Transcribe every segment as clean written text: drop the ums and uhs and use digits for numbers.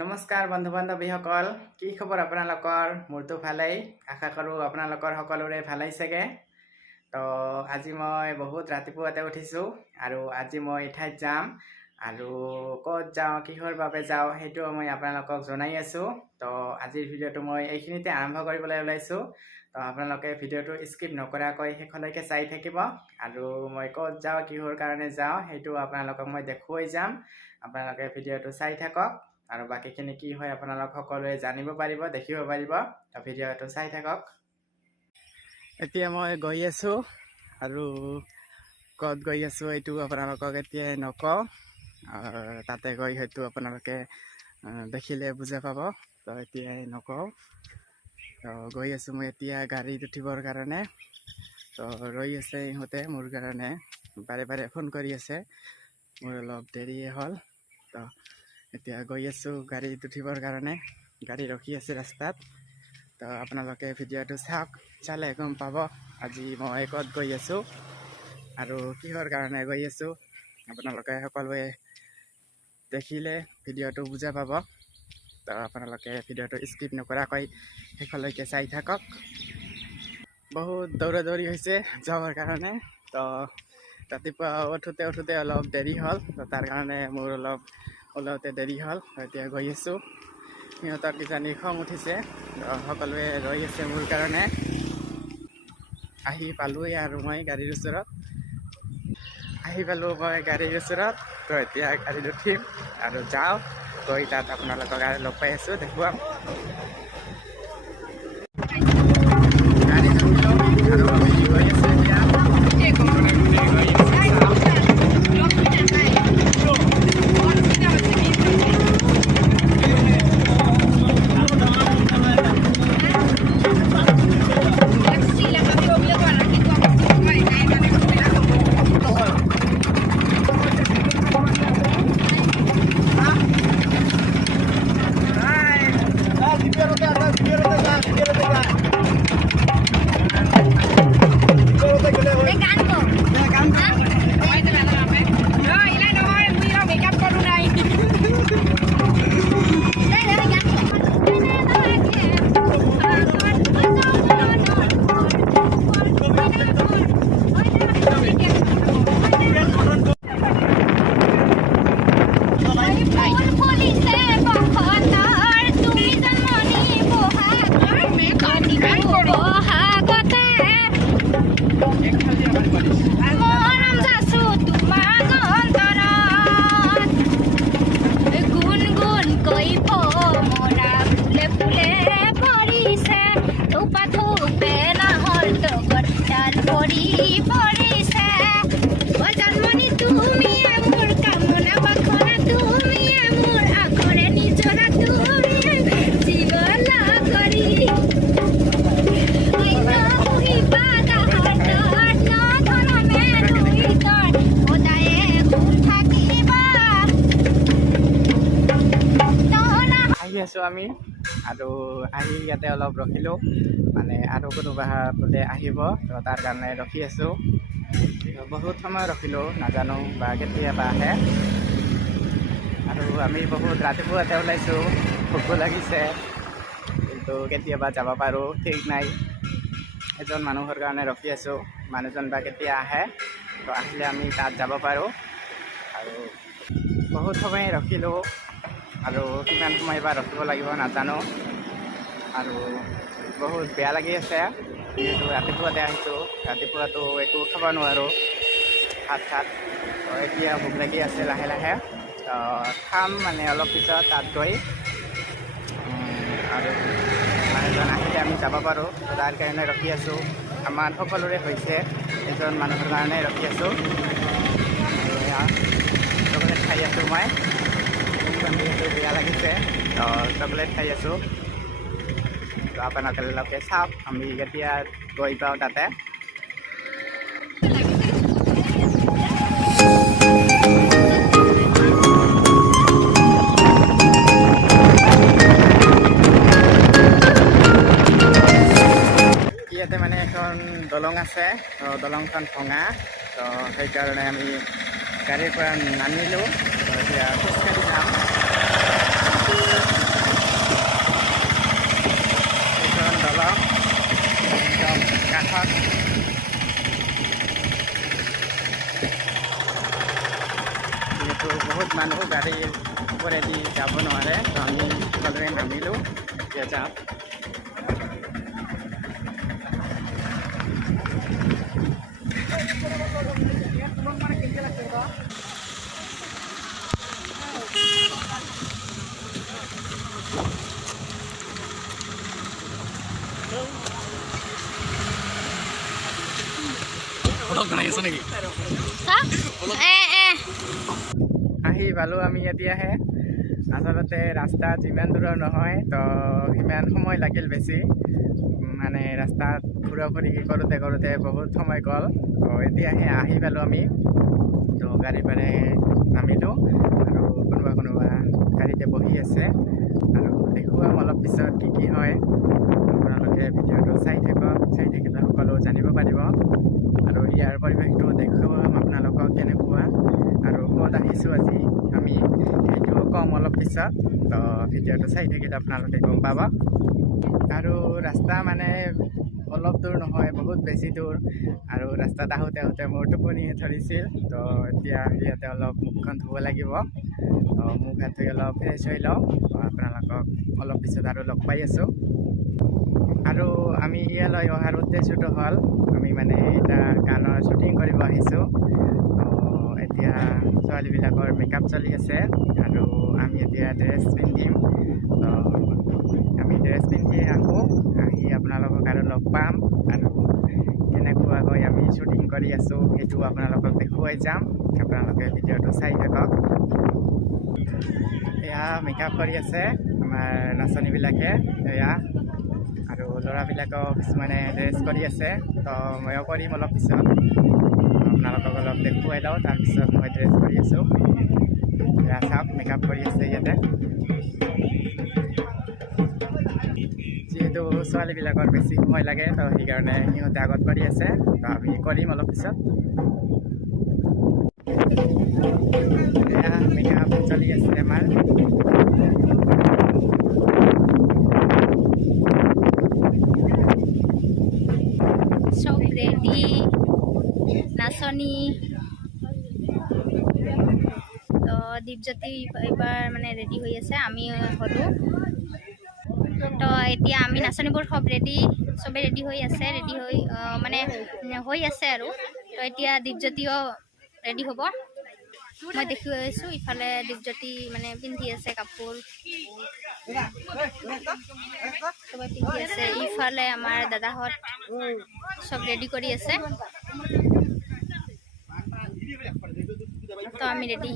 নমস্কাৰ বন্ধু বান্ধৱীসকল, কি খবৰ আপোনালোকৰ? মোৰতো ভালেই, আশা কৰোঁ আপোনালোকৰ সকলোৰে ভালেই চাগে। তো আজি মই বহুত ৰাতিপুৱাতে উঠিছোঁ আৰু আজি মই এঠাইত যাম আৰু ক'ত যাওঁ, কিহৰ বাবে যাওঁ সেইটো মই আপোনালোকক জনাই আছোঁ। তো আজিৰ ভিডিঅ'টো মই এইখিনিতে আৰম্ভ কৰিবলৈ ওলাইছোঁ। তো আপোনালোকে ভিডিঅ'টো স্কিপ নকৰাকৈ শেষলৈকে চাই থাকিব আৰু মই ক'ত যাওঁ, কিহৰ কাৰণে যাওঁ সেইটো আপোনালোকক মই দেখুৱাই যাম। আপোনালোকে ভিডিঅ'টো চাই থাকক আৰু বাকীখিনি কি হয় আপোনালোক সকলোৱে জানিব পাৰিব, দেখিব পাৰিব। তো ভিডিঅ'টো চাই থাকক। এতিয়া মই গৈ আছোঁ আৰু ক'ত গৈ আছোঁ এইটো আপোনালোকক এতিয়াই নকওঁ, তাতে গৈ হয়তো আপোনালোকে দেখিলে বুজা পাব। তো এতিয়াই নকওঁ। তো গৈ আছোঁ মই এতিয়া গাড়ীত উঠিবৰ কাৰণে। তো ৰৈ আছে ইহঁতে মোৰ কাৰণে, বাৰে বাৰে ফোন কৰি আছে, মোৰ অলপ দেৰিয়ে হ'ল। তো এতিয়া গৈ আছোঁ গাড়ীত উঠিবৰ কাৰণে, গাড়ী ৰখি আছে ৰাস্তাত। তো আপোনালোকে ভিডিঅ'টো চাওক, চালে গম পাব আজি মই ক'ত গৈ আছোঁ আৰু কিহৰ কাৰণে গৈ আছোঁ। আপোনালোকে সকলোৱে দেখিলে ভিডিঅ'টো বুজা পাব। তো আপোনালোকে ভিডিঅ'টো স্কিপ নকৰাকৈ শেষলৈকে চাই থাকক। বহুত দৌৰা দৌৰি হৈছে যাবৰ কাৰণে। তো ৰাতিপুৱা উঠোতে অলপ দেৰি হ'ল, তো তাৰ কাৰণে মোৰ অলপ ওলাওঁতে দেৰি হ'ল। এতিয়া গৈ আছোঁ, সিহঁতৰ কিজানি খং উঠিছে, সকলোৱে ৰৈ আছে মোৰ কাৰণে। আহি পালোঁৱেই আৰু মই গাড়ীৰ ওচৰত, তো এতিয়া গাড়ীত উঠিম আৰু যাওঁ, গৈ তাত আপোনালোকক আৰু লগ পাই আছোঁ, দেখুৱাম। গাড়ীত উঠিলোঁ আৰু আমি গৈ আছোঁ এতিয়া। আছোঁ আমি আৰু আহি ইয়াতে অলপ ৰখিলোঁ, মানে আৰু কোনোবা বোলে আহিব, তো তাৰ কাৰণে ৰখি আছোঁ। বহুত সময় ৰখিলোঁ, নাজানো বা কেতিয়াবা আহে। আৰু আমি বহুত ৰাতিপুৱাতে ওলাইছোঁ, ভোকো লাগিছে, কিন্তু কেতিয়াবা যাব পাৰোঁ ঠিক নাই। এজন মানুহৰ কাৰণে ৰখি আছোঁ, মানুহজন বা কেতিয়া আহে, তো আহিলে আমি তাত যাব পাৰোঁ। আৰু বহুত সময় ৰখিলোঁ আৰু কিমান সময় বা ৰখিব লাগিব নাজানো। আৰু বহুত বেয়া লাগি আছে, যিহেতু ৰাতিপুৱাতে আহিছোঁ, ৰাতিপুৱাতো একো খাব নোৱাৰোঁ ভাত চাত। তো এতিয়া ভোক লাগি আছে লাহে লাহে, খাম মানে অলপ পিছত তাত গৈ। আৰু মানুহজন আহিলে আমি যাব পাৰোঁ, তো তাৰ কাৰণে ৰখি আছোঁ। আমাৰ সকলোৰে হৈছে, এজন মানুহৰ কাৰণে ৰখি আছোঁ। চকলেট খাই আছোঁ মই, বেয়া লাগিছে, তো চকলেট খাই আছোঁ। তো আপোনালোকে চাওক আমি কেতিয়া গৈ পাওঁ তাতে। ইয়াতে মানে এখন দলং আছে, তো দলংখন ভঙা, তো সেইকাৰণে আমি গাড়ীৰ পৰা নামিলোঁ। এতিয়া খোজকাঢ়ি যাম। যাব নোৱাৰে তো আমি সকলোৱে নামিলোঁ এতিয়া যাম আহি পালোঁ আমি এতিয়াহে আচলতে ৰাস্তা যিমান দূৰৰ নহয় তো সিমান সময় লাগিল বেছি মানে ৰাস্তাত ঘূৰা ঘূৰি কৰোঁতে কৰোঁতে বহুত সময় গ'ল তো এতিয়াহে আহি পালোঁ আমি তো গাড়ী পাৰে নামিলোঁ আৰু কোনোবা গাড়ীতে বহি আছে আৰু দেখুৱাম অলপ পিছত কি হয় আপোনালোকে ভিডিঅ'টো চাই থাকিলে সকলো জানিব পাৰিব আৰু ইয়াৰ পৰিৱেশটো দেখুৱাম আপোনালোকক কেনেকুৱা আৰু ক'ত আহিছোঁ আজি আমি সেইটো কম অলপ পিছত তো ভিডিঅ'টো চাই থাকিলে আপোনালোকে গম পাব আৰু ৰাস্তা মানে অলপ দূৰ নহয় বহুত বেছি দূৰ আৰু ৰাস্তাত আহোঁতে মোৰ টোপনি ধৰিছিল তো এতিয়া ইয়াতে অলপ মুখখন ধুব লাগিব মুখ হাত ধুই অলপ ফ্ৰেছ হৈ লওঁ আপোনালোকক অলপ পিছত আৰু লগ পাই আছোঁ আৰু আমি ইয়ালৈ অহাৰ উদ্দেশ্যটো হ'ল আমি মানে এটা গানৰ শ্বুটিং কৰিব আহিছোঁ এতিয়া ছোৱালীবিলাকৰ মেকআপ চলি আছে আৰু আমি এতিয়া ড্ৰেছ পিন্ধিম তো আমি ড্ৰেছ পিন্ধি আহোঁ আহি আপোনালোকক আৰু লগ পাম আৰু কেনেকুৱাকৈ আমি শ্বুটিং কৰি আছোঁ সেইটো আপোনালোকক দেখুৱাই যাম আপোনালোকে ভিডিঅ'টো চাই থাকক এয়া মেকআপ কৰি আছে আমাৰ নাচনীবিলাকে এয়া আৰু ল'ৰাবিলাকেও কিছুমানে ড্ৰেছ কৰি আছে তো ময়ো কৰিম অলপ পিছত আপোনালোকক অলপ দেখুৱাই লওঁ তাৰপিছত মই ড্ৰেছ কৰি আছোঁ এয়া চাওক মেকআপ কৰি আছে ইয়াতে যিহেতু ছোৱালীবিলাকৰ বেছি সময় লাগে তো সেইকাৰণে সিহঁতে আগত কৰি আছে তো আমি কৰিম অলপ পিছত এয়া মেকআপ চলি আছে আমাৰ সব ৰেডি নাচনি তো দীপজ্যোতি এবাৰ মানে ৰেডি হয়ে আছে আমি হলো তো এতিয়া আমি নাচনিবোৰ সব ৰেডি সবে ৰেডি হৈ আছে ৰেডি হৈ মানে হৈ আছে আৰু তো এতিয়া দীপজ্যোতিও ৰেডি হ'ব মই দেখি আছোঁ ইফালে দীপজ্যোতি মানে পিন্ধি আছে কাপোৰ সবাই পিন্ধি আছে ইফালে আমাৰ দাদাহঁত সব ৰেডি কৰি আছে তো আমি ৰেডি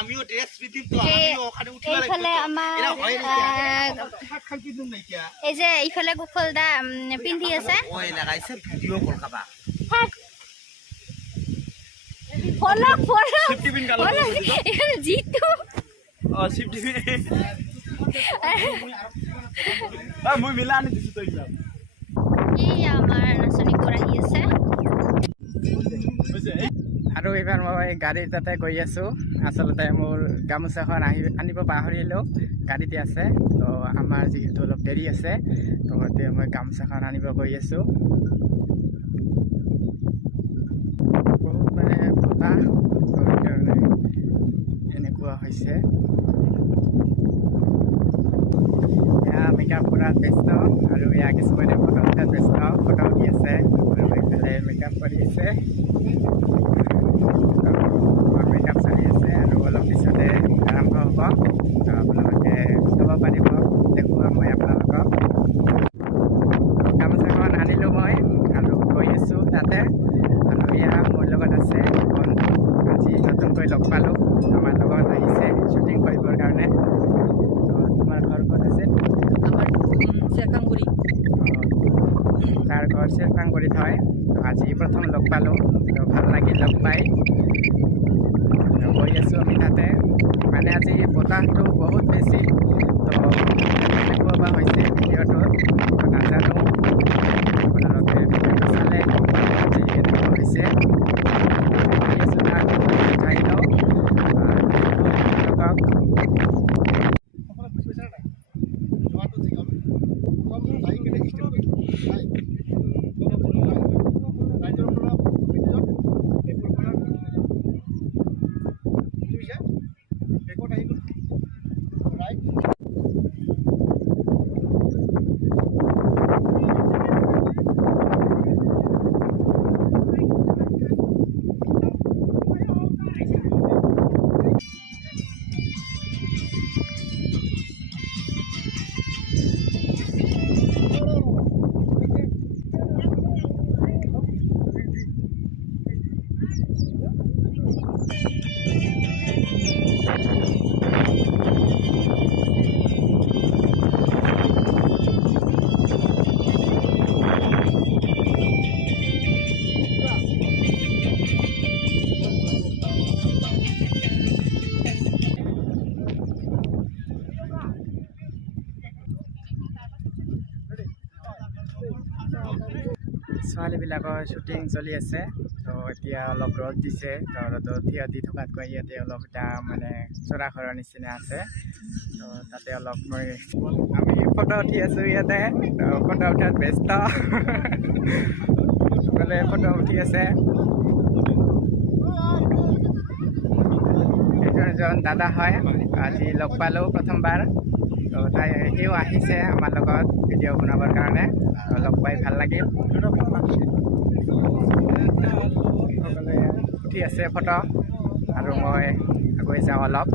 আমিও ড্ৰেস পিন্ধিম তো আমিও ওখানে উঠিব লাগিব এইফালে আমাৰ এই যে এইফালে কুশলদা পিন্ধি আছে ওই লাগাইছে ভিডিও কল খাবা ফলো সেফটি পিন গালো এখানে জিতু সেফটি পিন মই মিলা আনি দিছো তই যাও এই আমাৰ নাচনীবোৰ আহি আছে আৰু এইবাৰ মই গাড়ীৰ তাতে গৈ আছোঁ আচলতে মোৰ গামোচাখন আনিব পাহৰিলোঁ গাড়ীতে আছে তো আমাৰ যিহেতু অলপ দেৰি আছে তো এতিয়া মই গামোচাখন আনিব গৈ আছোঁ বহুত মানে বতাহ সেইকাৰণে এনেকুৱা হৈছে এয়া মেকআপ কৰাত ব্যস্ত আৰু এয়া কিছুমানে ফটো উঠাত ব্যস্ত ফটো উঠি আছে আৰু এইফালে মেকআপ কৰি আছে মেকআপ চলি আছে আৰু অলপ পিছতে আৰম্ভ হ'ব তো আপোনালোকে চাব পাৰিব দেখুৱাম মই আপোনালোকক গামোচাখন আনিলোঁ মই আৰু গৈ আছোঁ তাতে আৰু এয়া মোৰ লগত আছে বন্ধু আজি নতুনকৈ লগ পালোঁ আমাৰ লগত আহিছে শ্বুটিং কৰিবৰ কাৰণে তো তোমাৰ ঘৰ ক'ত আছে আমাৰ চেৰকাঙ্গুড়ি তাৰ ঘৰ চেৰপাংগুৰিত হয় তো আজি প্ৰথম লগ পালোঁ তো ভাল লাগিল লগ পাই গৈ আছোঁ আমি তাতে মানে আজি বতাহটো বহুত বেছি তো কেনেকুৱা বা হৈছে ভিডিঅ'টোত তো নাজানো আপোনালোকে ভিডিঅ'টো চালে আজি এনেকুৱা হৈছে গৈ আছোঁ তাত উঠাই লওঁ আপোনালোকক ছোৱালীবিলাকৰ শ্বুটিং চলি আছে তো এতিয়া অলপ ৰ'দ দিছে তো ৰ'দত থিয় দি থকাতকৈ ইয়াতে অলপ এটা মানে চৰাঘৰৰ নিচিনা আছে তো তাতে অলপ মই আমি ফটো উঠি আছোঁ ইয়াতে তো ফটো উঠাত ব্যস্ত সকলোৱে ফটো উঠি আছে এজন দাদা হয় আজি লগ পালোঁ প্ৰথমবাৰ তো সিও আহিছে আমাৰ লগত ভিডিঅ' বনাবৰ কাৰণে লগ পাই ভাল লাগিল সকলোৱে উঠি আছে ফটো আৰু মই আগুৱাই যাওঁ অলপ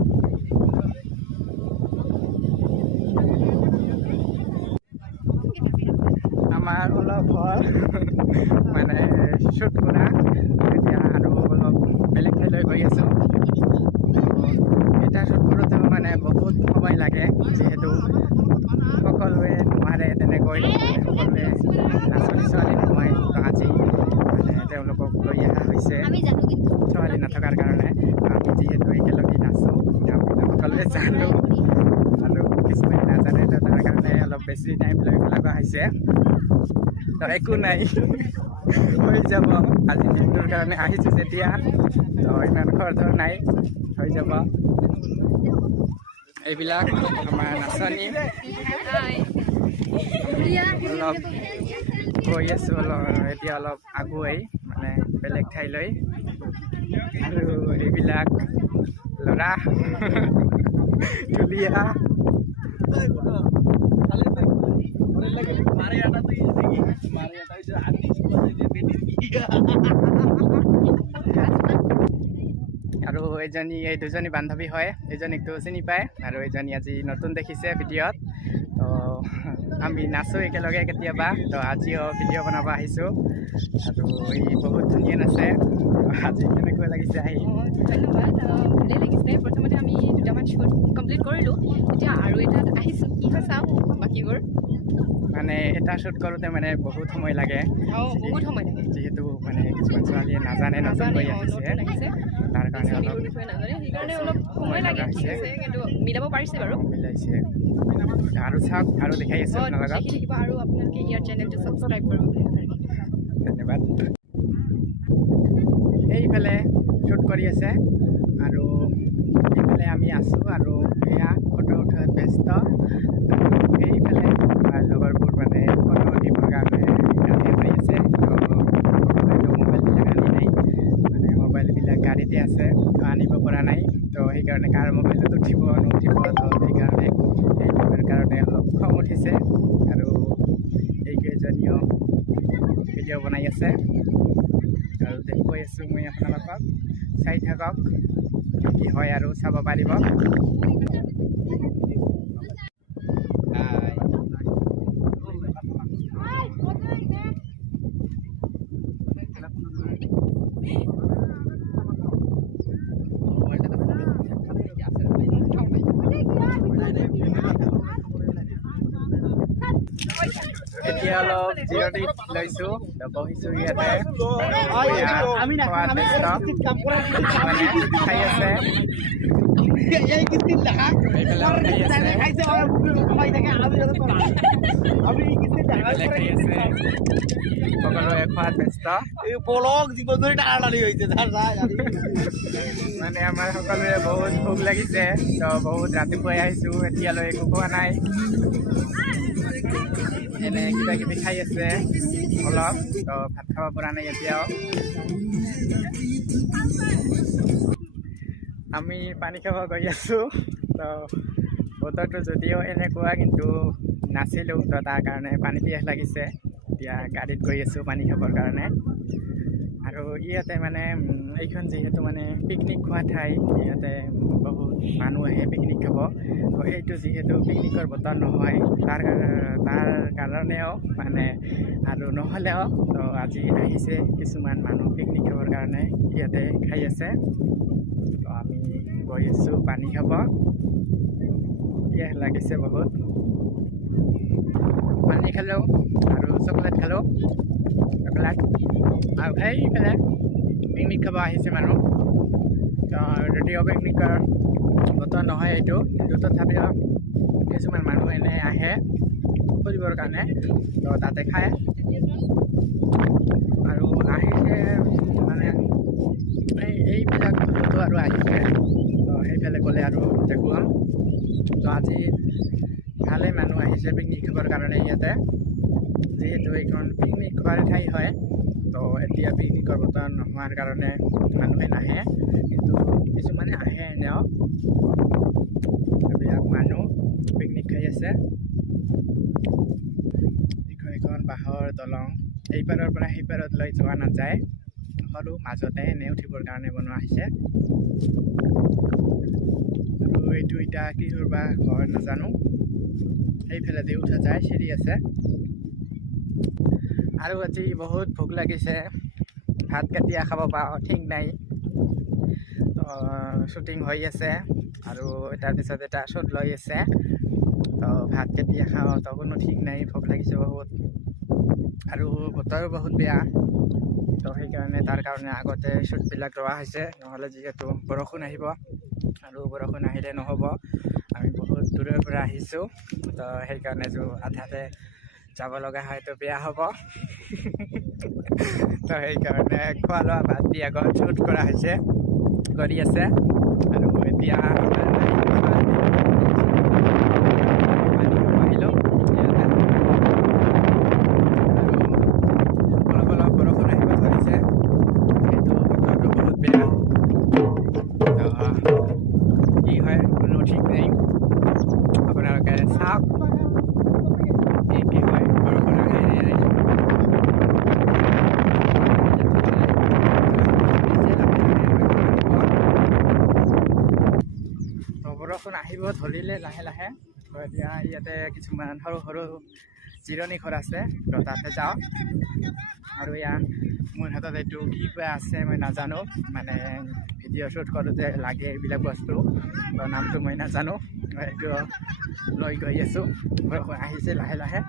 আমাৰ অলপ হ'ল মানে শ্বুট কৰা এতিয়া আৰু অলপ বেলেগ ঠাইলৈ গৈ আছোঁ এটা শ্বুট কৰোঁতেও মানে বহুত সময় লাগে যিহেতু সকলোৱে নোৱাৰে তেনেকৈ সকলোৱে নাচনী ছোৱালী নহয় তো আজি মানে তেওঁলোকক লৈ অহা হৈছে ছোৱালী নথকাৰ কাৰণে আমি যিহেতু একেলগে নাচোঁ আমি সকলোৱে জানো আৰু কিছুমানে নাজানে তো তাৰ কাৰণে অলপ বেছি টাইম লৈ লগা হৈছে তো একো নাই হৈ যাব আজি দিনটোৰ কাৰণে আহিছোঁ যেতিয়া তো ইমান খৰচ নাই হৈ যাব এইবিলাক আমাৰ নাচনী অলপ গৈ আছোঁ এতিয়া অলপ আগুৱাই মানে বেলেগ ঠাইলৈ আৰু এইবিলাক ল'ৰা ধুলীয়া আৰু এই দুজনী বান্ধৱী হয় এজনীকতো চিনি পায় আৰু এজনী আজি নতুন দেখিছে ভিডিঅ'ত তো আমি নাচোঁ একেলগে কেতিয়াবা তো আজিও ভিডিঅ' বনাব আহিছোঁ আৰু ই বহুত ধুনীয়া নাচে আজি কেনেকুৱা লাগিছে আহি ধন্যবাদ ভালেই লাগিছে প্ৰথমতে আমি দুটামান শ্বুট কমপ্লিট কৰিলোঁ এতিয়া আৰু এটাত আহিছোঁ কি হয় চাওঁ বাকীবোৰ মানে এটা শ্বুট কৰোঁতে মানে বহুত সময় লাগে বহুত সময় লাগে যিহেতু মানে কিছুমান ছোৱালীয়ে নাজানে নতুনকৈ আহিছে তাৰ কাৰণে অলপ বিষয়ে নাজানে সেইকাৰণে অলপ সময় লাগে ঠিক আছে কিন্তু মিলাব পাৰিছে বাৰু মিলাইছে আৰু চাওক আৰু দেখাই আছোঁ আপোনালোকক দেখি থাকিব আৰু আপোনালোকে ইয়াৰ চেনেলটো ছাবস্ক্ৰাইব কৰিব ধন্যবাদ এইফালে শ্বুট কৰি আছে আৰু এইফালে আমি আছোঁ আৰু এয়া ফটো উঠাত ব্যস্ত এইফালে লগৰবোৰ মানে ফটো উঠিবৰ কাৰণে গাড়ী হৈ আছে মোবাইলবিলাক আনি নাই মানে মোবাইলবিলাক গাড়ীতে আছে তো আনিব পৰা নাই তো সেইকাৰণে কাৰ মোবাইলত উঠিব নুঠিব তো সেইকাৰণে এইবিলাকৰ কাৰণে অলপ খং উঠিছে আৰু এইকেইজনীও ভিডিঅ' বনাই আছে আৰু দেখুৱাই আছোঁ মই আপোনালোকক চাই থাকক কি হয় আৰু চাব পাৰিব এতিয়া অলপ জিৰণি লৈছোঁ বহিছোঁ ইয়াতে খাই আছে সকলোৱে খোৱাত ব্যস্ত মানে আমাৰ সকলোৰে বহুত ভোক লাগিছে তো বহুত ৰাতিপুৱাই আহিছোঁ এতিয়ালৈ একো খোৱা নাই এনে কিবা কিবি খাই আছে অলপ তো ভাত খাব পৰা নাই এতিয়াও আমি পানী খাব গৈ আছোঁ তো বতৰটো যদিও এনেকুৱা কিন্তু নাছিলোঁ তো তাৰ কাৰণে পানী পিয়াহ লাগিছে এতিয়া গাড়ীত গৈ আছোঁ পানী খাবৰ কাৰণে আৰু ইয়াতে মানে এইখন যিহেতু মানে পিকনিক খোৱা ঠাই ইয়াতে বহুত মানুহ আহে পিকনিক খাব তো এইটো যিহেতু পিকনিকৰ বতৰ নহয় তাৰ কাৰণেও মানে আৰু নহ'লেও তো আজি আহিছে কিছুমান মানুহ পিকনিক খাবৰ কাৰণে ইয়াতে খাই আছে তো আমি গৈ বহি আছোঁ পানী খাব লাগিছে বহুত পানী খালোঁ আৰু চকলেট খালোঁ চকলেট আৰু সেইফালে পিকনিক খাব আহিছে মানুহ তো যদিও পিকনিকৰ বতৰ নহয় এইটো কিন্তু তথাপিও কিছুমান মানুহ এনে আহে ফুৰিবৰ কাৰণে তো তাতে খায় আৰু আহিছে মানে এইবিলাক ফটো আৰু আহিছে তো সেইফালে গ'লে আৰু দেখুৱাম তো আজি ভালেই মানুহ আহিছে পিকনিক খাবৰ কাৰণে ইয়াতে যিহেতু এইখন পিকনিক খোৱাৰ ঠাই হয় তো এতিয়া পিকনিকৰ বতৰ নোহোৱাৰ কাৰণে মানুহে নাহে কিন্তু কিছুমানে আহে এনেও এইবিলাক মানুহ পিকনিক খাই আছে এখন বাঁহৰ দলং এইপাৰৰ পৰা সেইপাৰলৈ যোৱা নাযায় সৰু মাজতে এনে উঠিবৰ কাৰণে বনোৱা হৈছে আৰু এইটো এতিয়া কিহৰ বা ঘৰ নাজানো সেইফালেদি উঠা যায় চিৰি আছে আৰু আজি বহুত ভোক লাগিছে ভাত কেতিয়া খাব পাওঁ ঠিক নাই তো শ্বুটিং হৈ আছে আৰু তাৰপিছত এটা শ্বুট লৈ আছে তো ভাত কেতিয়া খাওঁ তো কোনো ঠিক নাই ভোক লাগিছে বহুত আৰু বতৰো বহুত বেয়া তো সেইকাৰণে তাৰ কাৰণে আগতে শ্বুটবিলাক লোৱা হৈছে নহ'লে যিহেতু বৰষুণ আহিব আৰু বৰষুণ আহিলে নহ'ব আমি বহুত দূৰৰ পৰা আহিছোঁ তো সেইকাৰণে আধাতে যাব লগা হয়তো বেয়া হ'ব তো সেইকাৰণে খোৱা লোৱা বাদ দি আগত শ্বুট কৰা হৈছে কৰি আছে আৰু এতিয়া আহিলোঁ অলপ অলপ বৰষুণ আহিব ধৰিছে যিহেতু বতৰটো বহুত বেয়া কি হয় কোনো ঠিক নাই আপোনালোকে চাওক কি হয় বৰষুণ আহে বৰষুণ আহিব ধৰিলে লাহে লাহে এতিয়া ইয়াতে কিছুমান সৰু সৰু জিৰণি ঘৰ আছে তো তাতে যাওঁ আৰু ইয়াত মোৰ হাতত এইটো কি বা আছে মই নাজানো মানে ভিডিঅ' শ্বুট কৰোঁতে লাগে এইবিলাক বস্তু তো নামটো মই নাজানো এইটো লৈ গৈ আছোঁ বৰষুণ আহিছে লাহে লাহে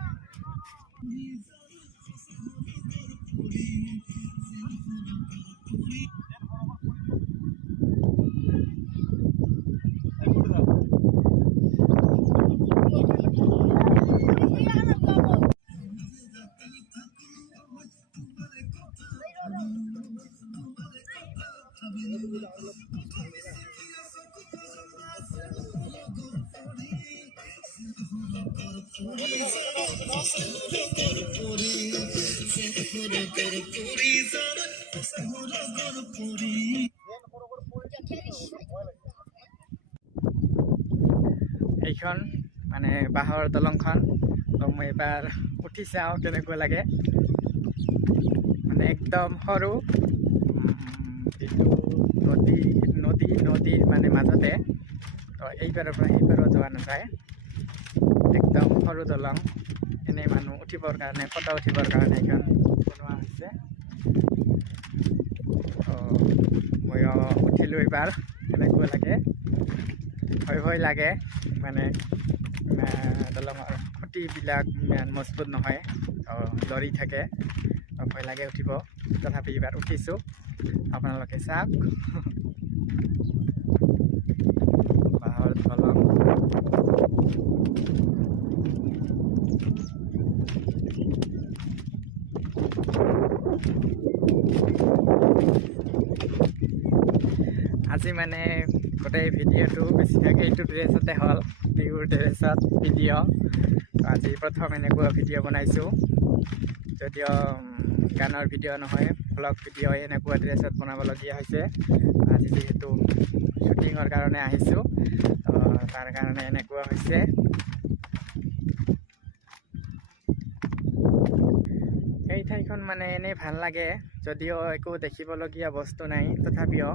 এইখন মানে বাঁহৰ দলংখন তো মই এবাৰ উঠি চাওঁ কেনেকুৱা লাগে মানে একদম সৰু যিটো নদীৰ মানে মাজতে তো এইপাৰৰ পৰা সেইপাৰো যোৱা নাযায় একদম সৰু দলং এনেই মানুহ উঠিবৰ কাৰণে ফটো উঠিবৰ কাৰণে এইখন বনোৱা হৈছে তো মই উঠিলোঁ এইবাৰ কেনেকুৱা লাগে ভয় লাগে মানে দলঙৰ খুঁটিবিলাক ইমান মজবুত নহয় লৰি থাকে ভয় লাগে উঠিব তথাপি এইবাৰ উঠিছোঁ আপোনালোকে চাওক বাঁহৰ দলং আজি মানে গোটেই ভিডিঅ'টো বেছিভাগ এইটো ড্ৰেছতে হ'ল বিহুৰ ড্ৰেছত ভিডিঅ' আজি প্ৰথম এনেকুৱা ভিডিঅ' বনাইছোঁ যদিও গানৰ ভিডিঅ' নহয় ভ্লগ ভিডিঅ' এনেকুৱা ড্ৰেছত বনাবলগীয়া হৈছে আজি যিহেতু শ্বুটিঙৰ কাৰণে আহিছোঁ তাৰ কাৰণে এনেকুৱা হৈছে এই ঠাইখন মানে এনেই ভাল লাগে যদিও একো দেখিবলগীয়া বস্তু নাই তথাপিও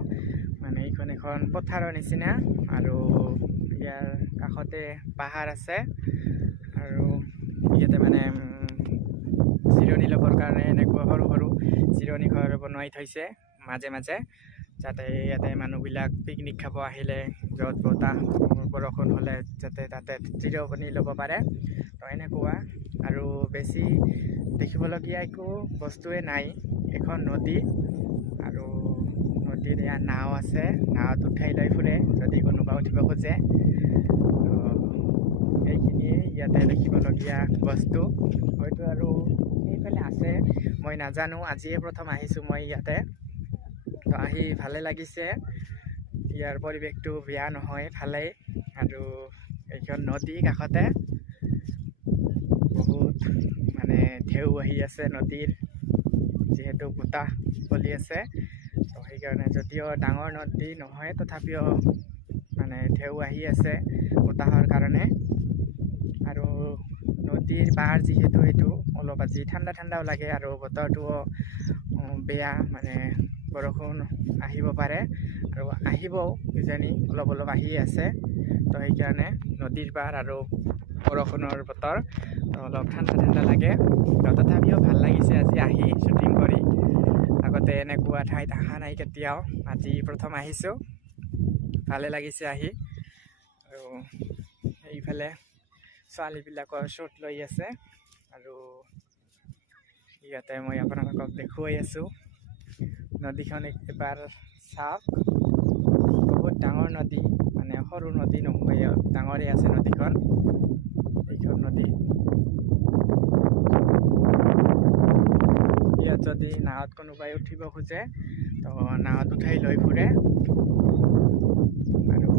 মানে এইখন এখন পথাৰৰ নিচিনা আৰু ইয়াৰ কাষতে পাহাৰ আছে আৰু ইয়াতে মানে জিৰণি ল'বৰ কাৰণে এনেকুৱা সৰু সৰু জিৰণি ঘৰ বনাই থৈছে মাজে মাজে যাতে ইয়াতে মানুহবিলাক পিকনিক খাব আহিলে য'ত বতাহ বৰষুণ হ'লে যাতে তাতে জিৰণি ল'ব পাৰে। তো এনেকুৱা আৰু বেছি দেখিবলগীয়া একো বস্তুৱে নাই। এখন নদী আৰু নদীত এয়া নাও আছে, নাৱত উঠাই লৈ ফুৰে যদি কোনোবা উঠিব খোজে। এইখিনিয়ে ইয়াতে দেখিবলগীয়া বস্তু। হয়তো আৰু এইফালে আছে, মই নাজানো, আজিয়ে প্ৰথম আহিছোঁ মই ইয়াতে। তো আহি ভালে লাগিছে, ইয়াৰ পৰিৱেশটো বেয়া নহয়, ভালেই। আৰু এইখন নদী কাষতে বহুত মানে ঢেউ আহি আছে নদীৰ, যিহেতু বতাহ বলি আছে। তো সেইকাৰণে যদিও ডাঙৰ নদী নহয় তথাপিও মানে ঢেউ আহি আছে বতাহৰ কাৰণে। আৰু নদীৰ পাৰ যিহেতু এইটো অলপ আজি ঠাণ্ডা ঠাণ্ডাও লাগে আৰু বতৰটোও বেয়া, মানে বৰষুণ আহিব পাৰে আৰু আহিবও কিজানি, অলপ অলপ আহি আছে। তো সেইকাৰণে নদীৰ পাৰ আৰু বৰষুণৰ বতৰ অলপ ঠাণ্ডা ঠাণ্ডা লাগে। তথাপিও ভাল লাগিছে আজি আহি শ্বুটিং কৰি। আগতে এনেকুৱা ঠাইত অহা নাই কেতিয়াও, আজি প্ৰথম আহিছোঁ, ভালে লাগিছে আহি। আৰু এইফালে ছোৱালীবিলাকৰ শ্বুট লৈ আছে আৰু ইয়াতে মই আপোনালোকক দেখুৱাই আছোঁ নদীখন এবাৰ চাওক। বহুত ডাঙৰ নদী, মানে সৰু নদী নহয়, ডাঙৰেই আছে নদীখন। এইখন নদী ইয়াত যদি নাৱত কোনোবাই উঠিব খোজে তো নাৱত উঠাই লৈ ফুৰে। আৰু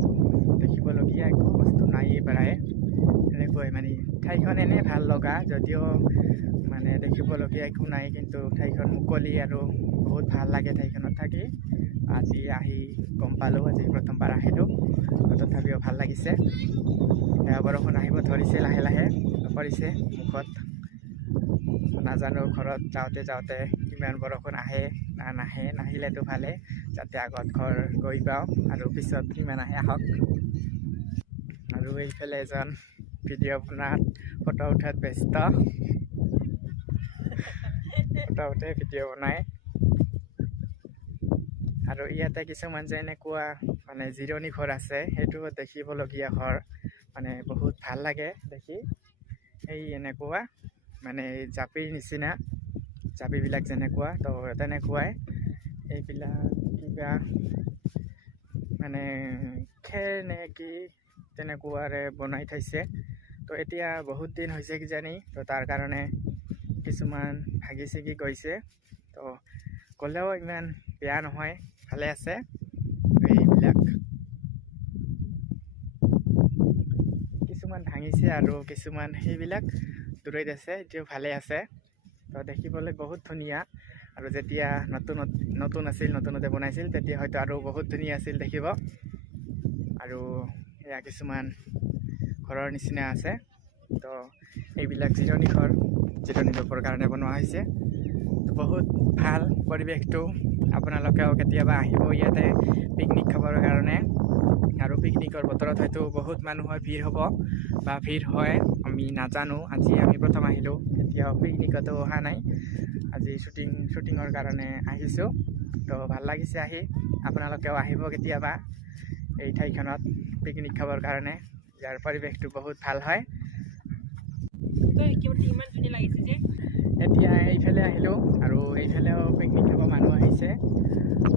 দেখিবলগীয়া একো বস্তু নাইয়ে প্ৰায়, এনেকুৱাই মানে ঠাইখন এনেই ভাল লগা, যদিও মানে দেখিবলগীয়া একো নাই, কিন্তু ঠাইখন মুকলি আৰু বহুত ভাল লাগে ঠাইখনত থাকি। আজি আহি গম পালোঁ, আজি প্ৰথমবাৰ আহিলোঁ, তথাপিও ভাল লাগিছে। বৰষুণ আহিব ধৰিছে, লাহে লাহে পৰিছে মুখত। নাজানো ঘৰত যাওঁতে যাওঁতে কিমান বৰষুণ আহে না নাহে, নাহিলেতো ভালে, যাতে আগত ঘৰ গৈ পাওঁ আৰু পিছত কিমান আহে আহক। আৰু এইফালে এজন ভিডিঅ' বনাত ফটো উঠাত ব্যস্ত, ফটো উঠে ভিডিঅ' বনায়। আৰু ইয়াতে কিছুমান যে এনেকুৱা মানে জিৰণি ঘৰ আছে, সেইটো দেখিবলগীয়া ঘৰ, মানে বহুত ভাল লাগে দেখি। এই এনেকুৱা মানে জাপিৰ নিচিনা, জাপিবিলাক যেনেকুৱা, তো তেনেকুৱাই এইবিলাক কিবা মানে খেৰ নে কি তেনেকুৱাৰে বনাই থৈছে। তো এতিয়া বহুত দিন হৈছে কিজানি, তো তাৰ কাৰণে কিছুমান ভাগি ছিগি গৈছে। তো গ'লেও ইমান বেয়া নহয়, ভালে আছে। এইবিলাক কিছুমান ভাঙিছে আৰু কিছুমান সেইবিলাক দূৰৈত আছে, এতিয়াও ভালে আছে। তো দেখিবলৈ বহুত ধুনীয়া। আৰু যেতিয়া নতুন আছিল, নতুনতে বনাইছিল, তেতিয়া হয়তো আৰু বহুত ধুনীয়া আছিল দেখিব। আৰু এয়া কিছুমান ঘৰৰ নিচিনা আছে। তো এইবিলাক জিৰণি ঘৰ, জিৰণি ল'বৰ কাৰণে বনোৱা হৈছে। বহুত ভাল পৰিৱেশটো, আপোনালোকেও কেতিয়াবা আহিব ইয়াতে পিকনিক খাবৰ কাৰণে। আৰু পিকনিকৰ বতৰত হয়তো বহুত মানুহৰ ভিৰ হ'ব বা ভিৰ হয়, আমি নাজানো। আজি আমি প্ৰথম আহিলোঁ, এতিয়াও পিকনিকতো অহা নাই, আজি শ্বুটিঙৰ কাৰণে আহিছোঁ। তো ভাল লাগিছে আহি, আপোনালোকেও আহিব কেতিয়াবা এই ঠাইখনত পিকনিক খাবৰ কাৰণে। ইয়াৰ পৰিৱেশটো বহুত ভাল হয়। ইমান ধুনীয়া লাগিছে যে। এতিয়া এইফালে আহিলোঁ আৰু এইফালেও পিকনিক খাব মানুহ আহিছে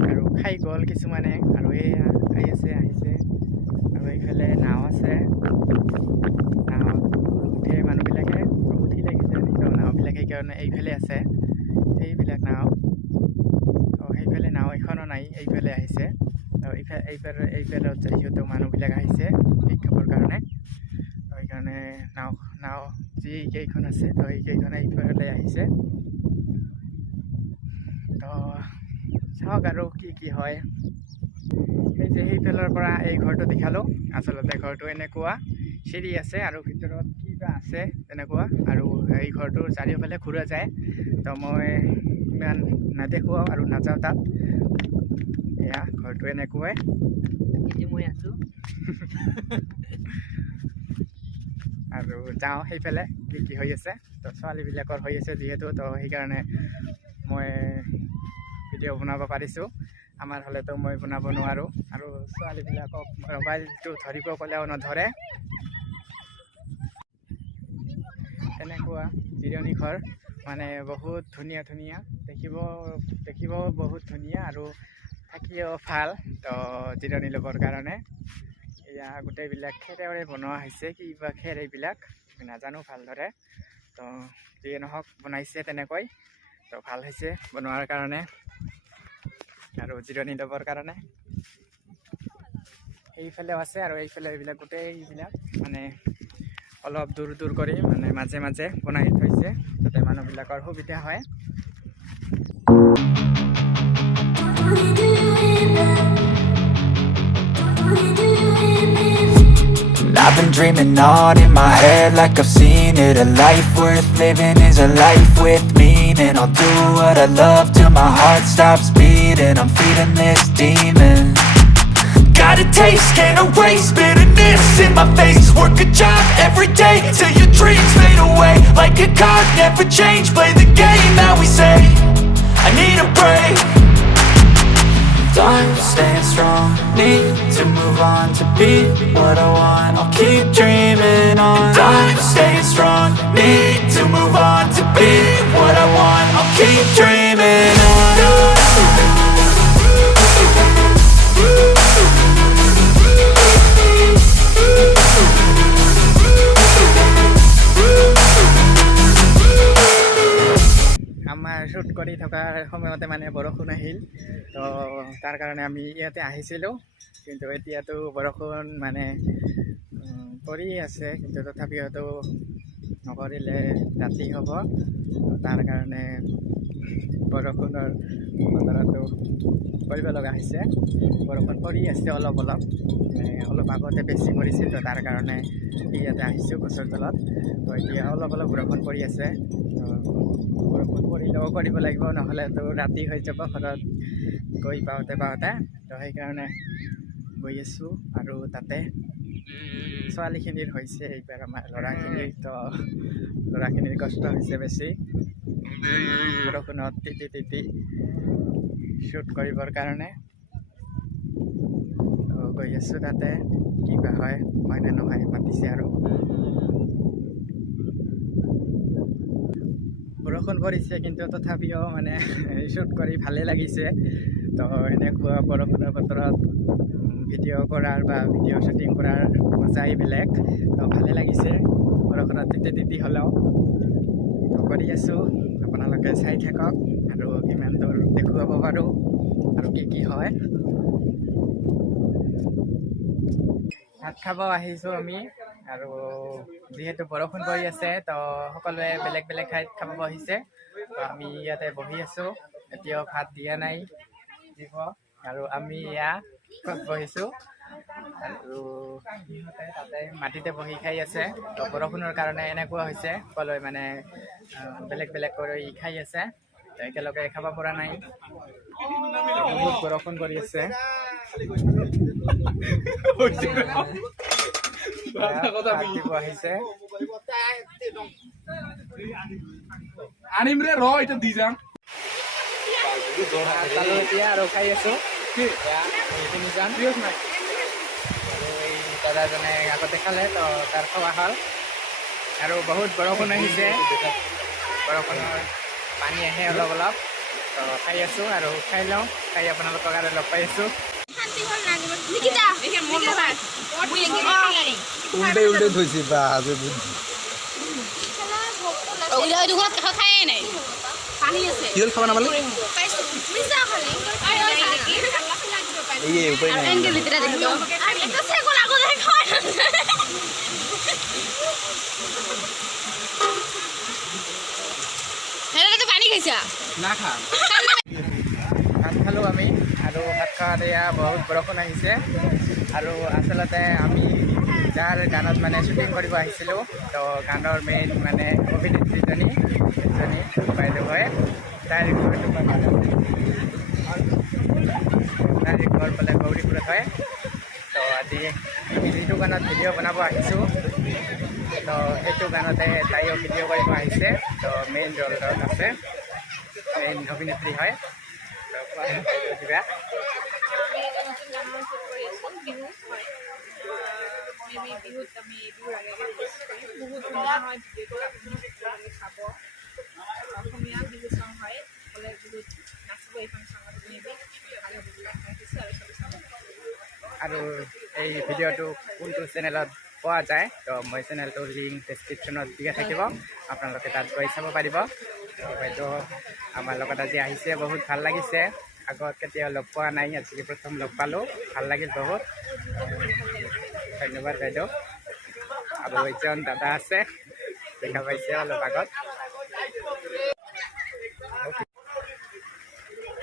আৰু খাই গ'ল কিছুমানে। আৰু এয়া আহিছে আৰু এইফালে নাও আছে, নাৱত উঠে মানুহবিলাকে, উঠি লাগিছে নিজৰ নাওবিলাক, সেইকাৰণে এইফালে আছে এইবিলাক নাও। তো সেইফালে নাও এখনো নাই, এইফালে আহিছে। তো এইফালত যিহেতু মানুহবিলাক আহিছে পিকনিক খাবৰ কাৰণে, তো সেইকাৰণে নাও যি কেইখন আছে, তো সেইকেইখন এইফালে আহিছে। তো চাওক আৰু কি হয়। এই যে সেইফালৰ পৰা এই ঘৰটো দেখালোঁ, আচলতে ঘৰটো এনেকুৱা, চিৰি আছে আৰু ভিতৰত কিবা আছে তেনেকুৱা। আৰু এই ঘৰটোৰ চাৰিওফালে ঘূৰা যায়, তো মই ইমান নেদেখোঁ আৰু নাযাওঁ তাত। এয়া ঘৰটো এনেকুৱাই, মই আছোঁ আৰু যাওঁ সেইফালে কি হৈ আছে। তো ছোৱালীবিলাকৰ হৈ আছে যিহেতু, তো সেইকাৰণে মই ভিডিঅ' বনাব পাৰিছোঁ। আমাৰ হ'লেতো মই বনাব নোৱাৰোঁ আৰু ছোৱালীবিলাকক মোবাইলটো ধৰিব ক'লেও নধৰে। তেনেকুৱা জিৰণি ঘৰ মানে বহুত ধুনীয়া ধুনীয়া দেখিব বহুত ধুনীয়া আৰু থাকিও ভাল। তো জিৰণি ল'বৰ কাৰণে এয়া গোটেইবিলাক খেৰেৰে বনোৱা হৈছে, কি বা খেৰ এইবিলাক নাজানো ভালদৰে। তো যিয়ে নহওক বনাইছে তেনেকৈ, তো ভাল হৈছে বনোৱাৰ কাৰণে আৰু জিৰণি ল'বৰ কাৰণে। এইফালেও আছে আৰু এইফালে এইবিলাক গোটেইবিলাক মানে অলপ দূৰ দূৰ কৰি মানে মাজে মাজে বনাই থৈছে যাতে মানুহবিলাকৰ সুবিধা হয়। I've been dreaming on in my head like I've seen it. A life worth living is a life with meaning. I'll do what I love till my heart stops beating. I'm feeding this demon. Got a taste, can't erase bitterness in my face. Work a job every day till your dreams fade away. Like a card, never change, play the game that we say. I need a break. I'm staying strong, need to move on to be what I want. I'll keep dreaming on. I'm staying strong, need to move on to be what I want. I'll keep dreaming on. আমাৰ shoot কৰি থকাৰ সময়তে মানে বৰষুণ আহিল, তো তাৰ কাৰণে আমি ইয়াতে আহিছিলোঁ। কিন্তু এতিয়াতো বৰষুণ মানে পৰি আছে, কিন্তু তথাপিওতো নকৰিলে ৰাতি হ'ব। তাৰ কাৰণে বৰষুণৰ বতৰতো কৰিব লগা হৈছে। বৰষুণ পৰি আছে অলপ অলপ আগতে বেছি পৰিছিল, তো তাৰ কাৰণে ইয়াতে আহিছোঁ গছৰ তলত। তো এতিয়া অলপ বৰষুণ পৰি আছে। বৰষুণ পৰিলেও কৰিব লাগিব, নহ'লেতো ৰাতি হৈ যাব ঘৰত গৈ পাওঁতে। তো সেইকাৰণে গৈ আছোঁ। আৰু তাতে ছোৱালীখিনিৰ হৈছে, এইবাৰ আমাৰ ল'ৰাখিনিৰ তো ল'ৰাখিনিৰ কষ্ট হৈছে বেছি বৰষুণত তিতি শ্বুট কৰিবৰ কাৰণে। তো গৈ আছোঁ তাতে, কিবা হয় নে নহয় মাতিছে আৰু। বৰষুণ পৰিছে কিন্তু তথাপিও মানে শ্বুট কৰি ভালেই লাগিছে। তো এনেকুৱা বৰষুণৰ বতৰত ভিডিঅ' কৰাৰ বা ভিডিঅ' শ্বুটিং কৰাৰ মজাই বেলেগ। তো ভালেই লাগিছে বৰষুণত তিতি হ'লেও। তো কৰি আছোঁ, আপোনালোকে চাই থাকক আৰু কিমান দূৰ দেখুৱাব পাৰোঁ আৰু কি হয়। ভাত খাব আহিছোঁ আমি, আৰু যিহেতু বৰষুণ পৰি আছে তো সকলোৱে বেলেগ বেলেগ ঠাইত খাব আহিছে। তো আমি ইয়াতে বহি আছোঁ, এতিয়াও ভাত দিয়া নাই, দিব। আৰু আমি ক'ত বহিছোঁ আৰু সিহঁতে তাতে মাটিতে বহি খাই আছে। তো বৰষুণৰ কাৰণে এনেকুৱা হৈছে, সকলোৱে মানে বেলেগ বেলেগ কৰি খাই আছে, তো একেলগে খাব পৰা নাই। বহুত বৰষুণ পৰি আছে। আহিছে আনিম ৰে ৰ এটা দি যাম। এতিয়া আৰু খাই আছোঁ। তিনিজন আৰু এই দাদাজনে আগতে খালে, তো তাৰ খোৱা হ'ল। আৰু বহুত বৰষুণ আহিছে, বৰষুণৰ পানী আহে অলপ। তো খাই আছোঁ আৰু খাই লওঁ, খাই আপোনালোকক আৰু লগ পাই আছোঁ। উল্টে থৈছে বা আজি কিহত খাব নাপালে এই উপায় নাই। না খা ভাত খালোঁ আমি, আৰু ভাত খোৱাত এয়া বহুত বৰষুণ আহিছে। আৰু আচলতে আমি যাৰ গানত মানে শ্বুটিং কৰিব আহিছিলোঁ, তো গানৰ মেইন মানে অভিনেত্ৰীজনী এজনী বাইদেউ হয়, তাইৰ ঘৰ বোলে গৌৰীপুৰত হয়। তো আজি আমি যিটো গানত ভিডিঅ' বনাব আহিছোঁ, তো সেইটো গানতে তাইও ভিডিঅ' কৰিব আহিছে। তো মেইন ৰোলত আছে, মেইন অভিনেত্ৰী হয়। তো কিবা আমি বিহুত আমি বিহুৰ আগে আগে post কৰিম। বহুত ধুনীয়া হয় ভিডিঅ'টো, আপুনি সকলোৱে চাব। অসমীয়া বিহু চং হয়, সকলোৱে বিহুত নাচিব এইখন চঙত মেবি ভাল হ'ব বুলি আশা ৰাখিছোঁ আৰু চবে চাব। আৰু এই ভিডিঅ'টো কোনটো চেনেলত পোৱা যায় তো মই চেনেলটোৰ লিংক ডেছক্ৰিপশ্যনত দিয়া থাকিব, আপোনালোকে তাত গৈ চাব পাৰিব। বাইদেউ আমাৰ লগত আজি আহিছে, বহুত ভাল লাগিছে। আগত কেতিয়াও লগ পোৱা নাই, আজি প্ৰথম লগ পালোঁ, ভাল লাগিল বহুত। ধন্যবাদ বাইদেউ। আৰু এজন দাদা আছে, দেখা পাইছে অলপ আগত।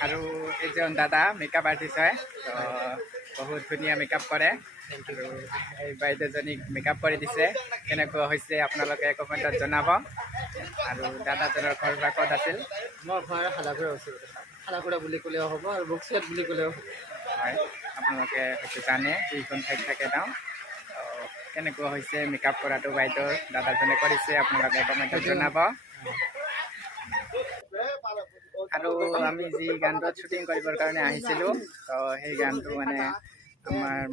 আৰু এজন দাদা মেকআপ আৰ্টিষ্ট হয়, তো বহুত ধুনীয়া মেকআপ কৰে। আৰু এই বাইদেউজনীক মেকআপ কৰি দিছে, কেনেকুৱা হৈছে আপোনালোকে কমেণ্টত জনাব। আৰু দাদাজনৰ ঘৰ বা ক'ত আছিল? মোৰ ঘৰ হালাকুৰা ওচৰত, হালাকুৰা বুলি ক'লেও হ'ব আৰু বক্সিয়াত বুলি ক'লেও হ'ব। হয়, আপোনালোকে হয়তো জানে যিখন ঠাইত থাকে তেওঁ। কেনেকুৱা হৈছে মেকআপ কৰাটো বাইদেউৰ, দাদাজনে কৰিছে, আপোনালোকে কমেণ্টত জনাব। আৰু আমি যি গানটোত শ্বুটিং কৰিবৰ কাৰণে আহিছিলোঁ, তো সেই গানটো মানে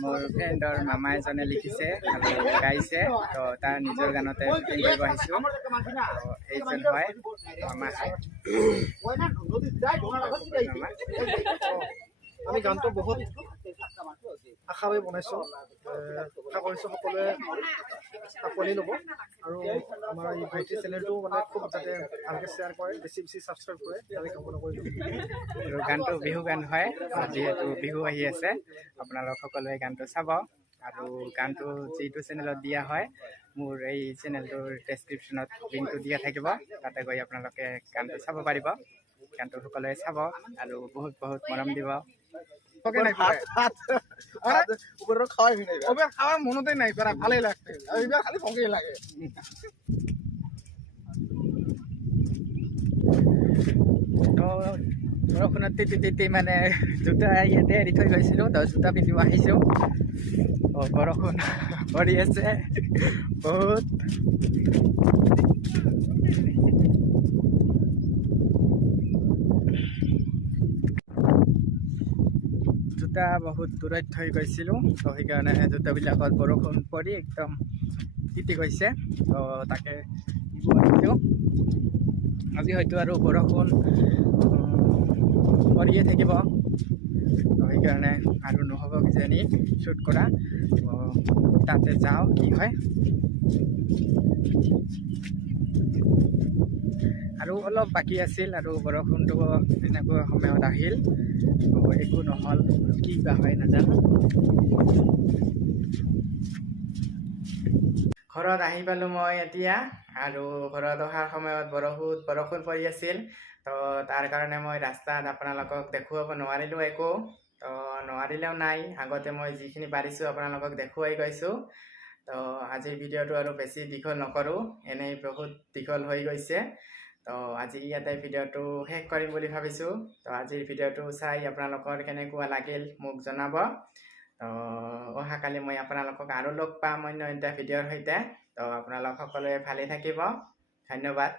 মোৰ ফ্ৰেণ্ডৰ মামা এজনে লিখিছে আৰু গাইছে, তো তাৰ নিজৰ গানতে শ্বুটিং কৰিব আহিছোঁ। এইজন হয় মামা। আমি গানটো বহুত আশাৰে বনাইছোঁ, আশা কৰিছোঁ সকলোৱে আকোৱালি ল'ব। আৰু আমাৰ এই ভাইটিৰ চেনেলটো মানে খুব যাতে ভালকৈ শ্বেয়াৰ কৰে, বেছি বেছি ছাবস্ক্ৰাইব কৰে, তাৰে কামনা কৰিলোঁ। আৰু গানটো বিহু গান হয়, যিহেতু বিহু আহি আছে, আপোনালোক সকলোৱে গানটো চাব। আৰু গানটো যিটো চেনেলত দিয়া হয়, মোৰ এই চেনেলটোৰ ডেছক্ৰিপশ্যনত লিংকটো দিয়া থাকিব, তাতে গৈ আপোনালোকে গানটো চাব পাৰিব। গানটো সকলোৱে চাব আৰু বহুত বহুত মৰম দিব। খাওয়াৰ মনতেই নাই কৰা, ভালোই লাগছে, এইবাৰ খালি ফকে লাগে। তো বৰষুণত তিতি তিতি মানে জোতা ইয়াতে এৰি থৈ গৈছিলোঁ, তো জোতা পিন্ধিব আহিছোঁ। বৰষুণ পৰি আছে বহুত। জোতা বহুত দূৰত থৈ গৈছিলোঁ, তো সেইকাৰণে জোতাবিলাকত বৰষুণ পৰি একদম তিতি গৈছে, তো তাকে নিব আহিছোঁ। আজি হয়তো আৰু বৰষুণ পৰিয়ে থাকিব, তো সেইকাৰণে আৰু নহ'ব কিজানি শ্বুট কৰা। তাতে যাওঁ কি হয়। আৰু অলপ বাকী আছিল, আৰু বৰষুণটো এনেকুৱা সময়ত আহিল, একো নহ'ল, কি বা হয় নাজানো। ঘৰত আহি পালোঁ মই এতিয়া, আৰু ঘৰত অহাৰ সময়ত বৰষুণ পৰি আছিল, তো তাৰ কাৰণে মই ৰাস্তাত আপোনালোকক দেখুৱাব নোৱাৰিলোঁ একো, তো নোৱাৰিলেও নাই। আগতে মই যিখিনি পাৰিছোঁ আপোনালোকক দেখুৱাই গৈছোঁ। তো আজিৰ ভিডিঅ'টো আৰু বেছি দীঘল নকৰোঁ, এনেই বহুত দীঘল হৈ গৈছে। তো আজি ইয়াতে ভিডিঅ'টো শেষ কৰিম বুলি ভাবিছোঁ। তো আজিৰ ভিডিঅ'টো চাই আপোনালোকৰ কেনেকুৱা লাগিল মোক জনাব। তো অহাকালি মই আপোনালোকক আৰু লগ পাম অন্য এটা ভিডিঅ'ৰ সৈতে। তো আপোনালোক সকলোৱে ভালে থাকিব, ধন্যবাদ।